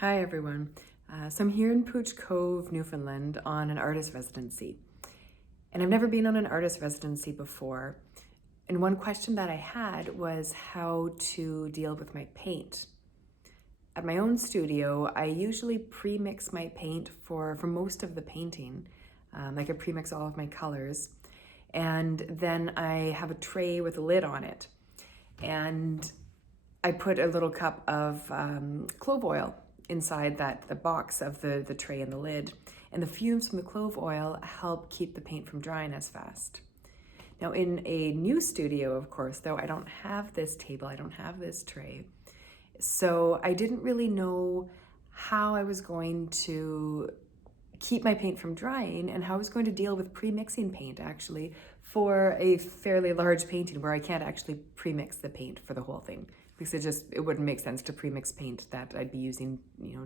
Hi everyone. So I'm here in Pouch Cove, Newfoundland on an artist residency. And I've never been on an artist residency before. And one question that I had was how to deal with my paint. At my own studio, I usually pre-mix my paint for most of the painting. Like I pre-mix all of my colors. And then I have a tray with a lid on it. And I put a little cup of clove oil inside the box of the tray and the lid. And the fumes from the clove oil help keep the paint from drying as fast. Now in a new studio, of course, though, I don't have this table, I don't have this tray. So I didn't really know how I was going to keep my paint from drying and how I was going to deal with pre-mixing paint actually for a fairly large painting where I can't actually pre-mix the paint for the whole thing, because it wouldn't make sense to pre-mix paint that I'd be using,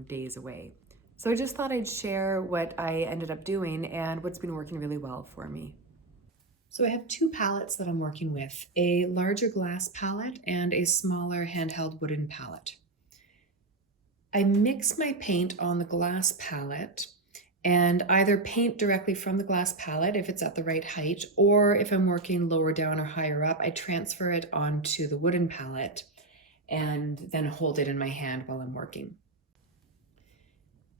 days away. So I just thought I'd share what I ended up doing and what's been working really well for me. So I have two palettes that I'm working with, a larger glass palette and a smaller handheld wooden palette. I mix my paint on the glass palette and either paint directly from the glass palette if it's at the right height, or if I'm working lower down or higher up, I transfer it onto the wooden palette and then hold it in my hand while I'm working.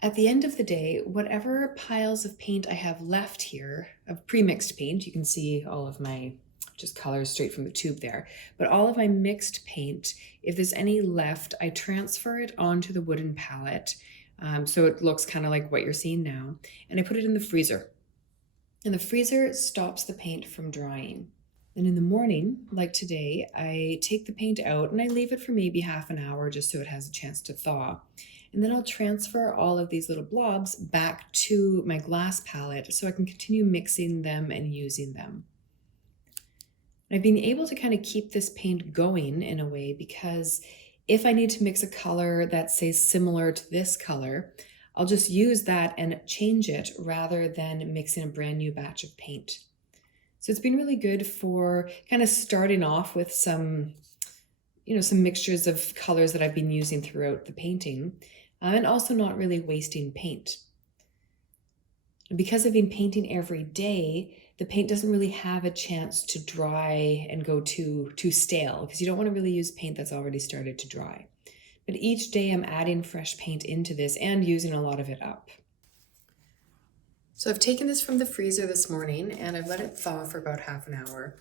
At the end of the day, whatever piles of paint I have left here, of pre-mixed paint, you can see all of my just colors straight from the tube there, but all of my mixed paint, if there's any left, I transfer it onto the wooden palette, so it looks kind of like what you're seeing now, and I put it in the freezer. And the freezer stops the paint from drying. And in the morning, like today, I take the paint out and I leave it for maybe half an hour just so it has a chance to thaw. And then I'll transfer all of these little blobs back to my glass palette so I can continue mixing them and using them. I've been able to kind of keep this paint going in a way because if I need to mix a color that's, say, similar to this color, I'll just use that and change it rather than mixing a brand new batch of paint. So it's been really good for kind of starting off with some mixtures of colors that I've been using throughout the painting, and also not really wasting paint. And because I've been painting every day, the paint doesn't really have a chance to dry and go too stale, because you don't want to really use paint that's already started to dry. But each day I'm adding fresh paint into this and using a lot of it up. So I've taken this from the freezer this morning and I've let it thaw for about half an hour.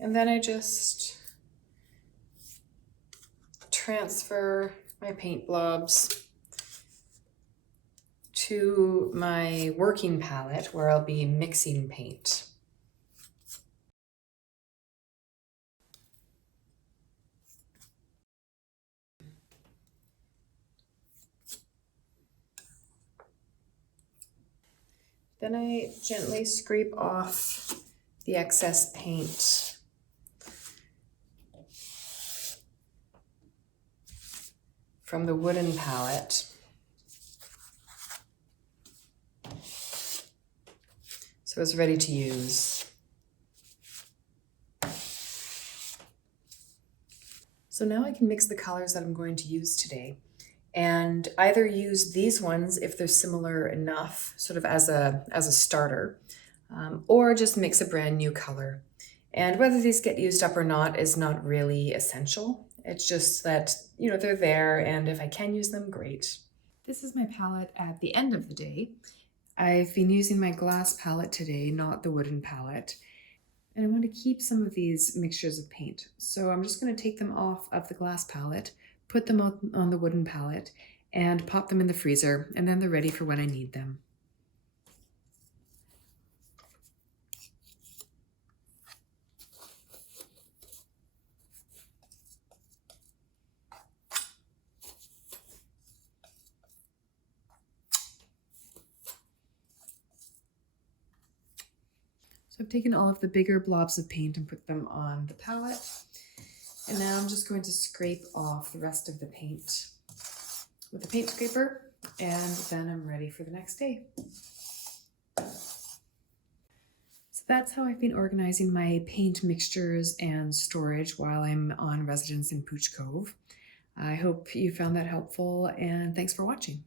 And then I just transfer my paint blobs to my working palette where I'll be mixing paint. Then I gently scrape off the excess paint from the wooden palette. So it's ready to use. So now I can mix the colors that I'm going to use today and either use these ones if they're similar enough, sort of as a starter, or just mix a brand new color. And whether these get used up or not is not really essential. It's just that, they're there, and if I can use them, great. This is my palette at the end of the day. I've been using my glass palette today, not the wooden palette. And I want to keep some of these mixtures of paint. So I'm just going to take them off of the glass palette, put them on the wooden palette, and pop them in the freezer, and then they're ready for when I need them. So I've taken all of the bigger blobs of paint and put them on the palette. And now I'm just going to scrape off the rest of the paint with a paint scraper, and then I'm ready for the next day. So that's how I've been organizing my paint mixtures and storage while I'm on residence in Pouch Cove. I hope you found that helpful, and thanks for watching.